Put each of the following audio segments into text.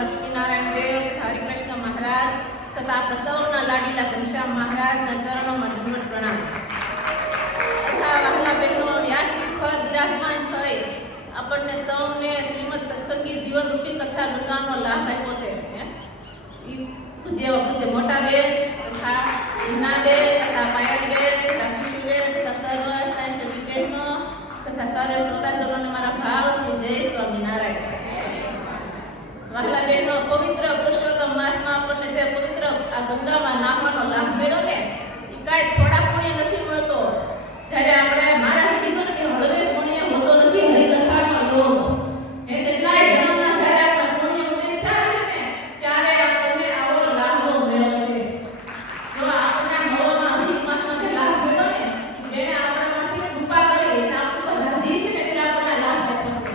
લક્ષ્મીનારાયણ દેવ તથા હરિકૃષ્ણ મહારાજ તથા આપણા સૌના લાડીલા ઘનશ્યામ મહારાજના ચરણોમાં ધન્યવાદ પ્રણામ તથા વહાલા બહેનો વ્યાસપીઠ પર બિરાજમાન થઈ આપણને સૌને શ્રીમદ સત્સંગી જીવનરૂપી કથા ગંગાનો લાભ આપ્યો છે. પૂજ્ય મોટા બેન તથા હિનાબેન તથા પાયલબેન તથા ખુશીબેન તથા સર્વ સાંઈ બહેનો તથા સર્વ શ્રોતાજનોને મારા ભાવથી જય સ્વામિનારાયણ. વહાલા બહેનો, પવિત્ર પુરુષોત્તમ માસમાં આપણને જે પવિત્ર આ ગંગામાં નાહવાનો લાભ મળ્યો ને એ કાંઈ થોડા પુણ્ય નથી મળતો. જ્યારે આપણે મહારાજે કીધું ને કે હળવે પુણ્ય હોતો નથી હરિકથાનો યોગ. એ કેટલાય જન્મના જ્યારે આપણા પુણ્ય ઉદય થયા છે ને ત્યારે આપણને આવો લાભ મળ્યો છે. જો આપણને નવામાં અધિક માસમાં જે લાભ મળ્યો ને એ જેણે આપણામાંથી કૃપા કરી એટલે આપણી પર રાજી છે ને એટલે આપણને લાભ આપ્યો છે.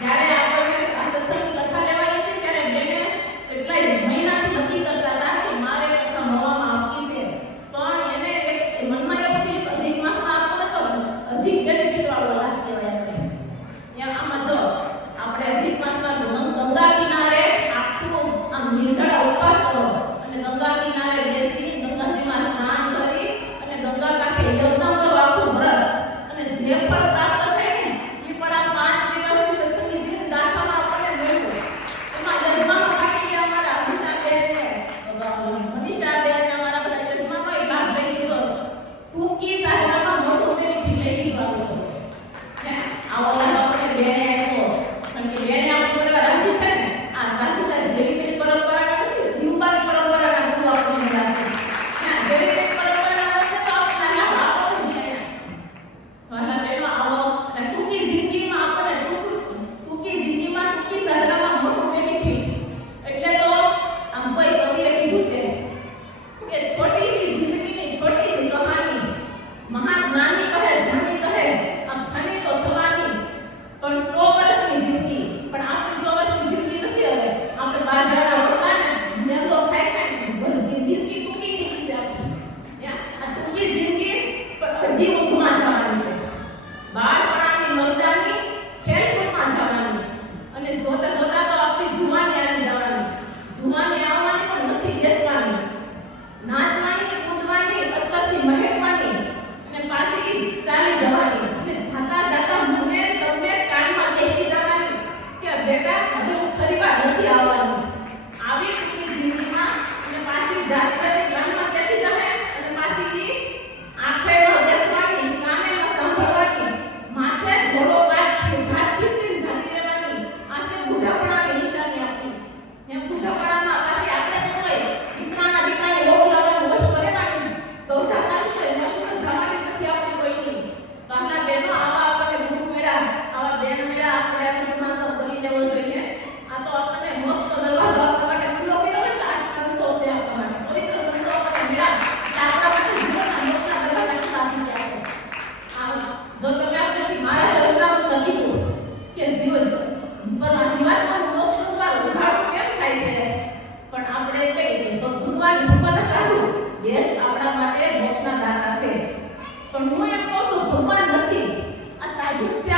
જ્યારે આપણને આ સત્સંગની કથા લેવાની હતી ત્યારે બેને કેટલાય મહિનાથી નક્કી કરતા હતા કે મારે કથા નવામાં આપવી છે, પણ એને એક મનમાં એવું થયું કે અધિક માસમાં આપવું તો અધિક બેનિફિટ વાળો લાભ કહેવાય. આપણે આમાં જો આપણે અધિક માસમાં ગંગા કિનારે આખું આમ નિર્જળા ઉપવાસ કરો અને ગંગા કિનારે બેસી ગંગાજીમાં સ્નાન કરી અને ગંગા કાંઠે યજ્ઞ કરો આખું વર્ષ, અને જે ફળ પ્રાપ્ત થાય ને એ પણ આ 5 દિવસની સત્સંગી જીવન ગાથામાં આપણને મળ્યું. એમાં યજમાનો ખાટી ગયા અમારા અનિતાબેન ને મનીષાબેન અમારા બધા યજમાનોએ લાભ લઈ લીધો. ટૂંકી સાધનામાં મોટું બેનિફિટ લઈ લીધું આ લોકો. આવો લાભ આપણે બેને આપ્યો, કારણ કે બેને આપણી પર રાજી થાય ને આ સાધુતા જેવી તેવી પરંપરાના નથી, જીવવાની પરંપરાના ગુરુ આપણને મળ્યા છે. જેવી તેવી પરંપરાના હોય તો આપણને લાભ આપવો જ નહીં. વહાલા બહેનો, આવો અને ટૂંકી જિંદગીમાં આપણને ટૂંકી જિંદગીમાં ટૂંકી સાધનામાં મોટું બેનિફિટ. એટલે તો આમ કોઈ કવિએ કીધું છે કે છોટી સી જિંદગીની છોટી સી કહાની, મહાજ્ઞાની કહે ધ્યાની કહે આમ ફની તો થવાની, પણ 100 વર્ષની જિંદગી. પણ આપણી 100 વર્ષની જિંદગી નથી. હવે આપણે બાજરાના રોટલા ને મેંદો ખાઈ જિંદગી ટૂંકી થઈ ગઈ છે આપણી. આ ટૂંકી જિંદગી પણ અડધી ઊંઘમાં જવાની છે, બાળપણાની મરદાની ખેલકૂદમાં જવાની, અને જોતા જોતા તો આપણી જુવાની આવી જવાની. જુવાની આવવાની પણ નથી બેસવાની, નાચવાની કૂદવાની અત્તરથી મહેકવાની અને પાછી ચાલી જવાની. અને જાતા જાતા મને તમને કાનમાં કહેતી જવાની કે બેટા હવે હું ફરીવાર નથી આવવાની. આવી ટૂંકી જિંદગીમાં અને પાછી જાતે જાતે કાનમાં કહેતી જાય અને પાછી આંખે ન દેખવાની, કાને ન સાંભળવાની, માથે ઘોડો ભાત પીરસીને જતી રહેવાની. આ છે બુઢાપણાની નિશાની આપણી. એમ બુઢાપણામાં પાછી આપણે તો કોઈ દીકરાની વહુ લાવવાની વસ્તુ રહેવાની તો દાદાની કોઈ વસ્તુ જવાની નથી આપણી કોઈની. વહાલા બહેનો, આવા આપણને ગુરુ મેળા, આવા બેન મેળા આપણે આને સમાગમ કરી લેવો જોઈએ. આ તો આપણને મોક્ષનો દરવાજો આપણા માટે ખુલ્લો કર્યો હોય તો આ સંતો છે આપણા માટે. પવિત્ર સંતો આપણને મેળા એટલે આપણા માટે જીવનના મોક્ષના દરવાજા ખુલ્લા થઈ ગયા છે. જો તમે આપણે મહારાજે વચનામૃતમાં કીધું કે જીવાત્માનું મોક્ષનું દ્વાર ઉઘાડું કેમ થાય છે, પણ આપણે કહીએ ભગવાન સાધુ બે આપણા માટે મોક્ષના દાતા છે. પણ હું એમ કહું છું ભગવાન નથી, આ સાધુ જ છે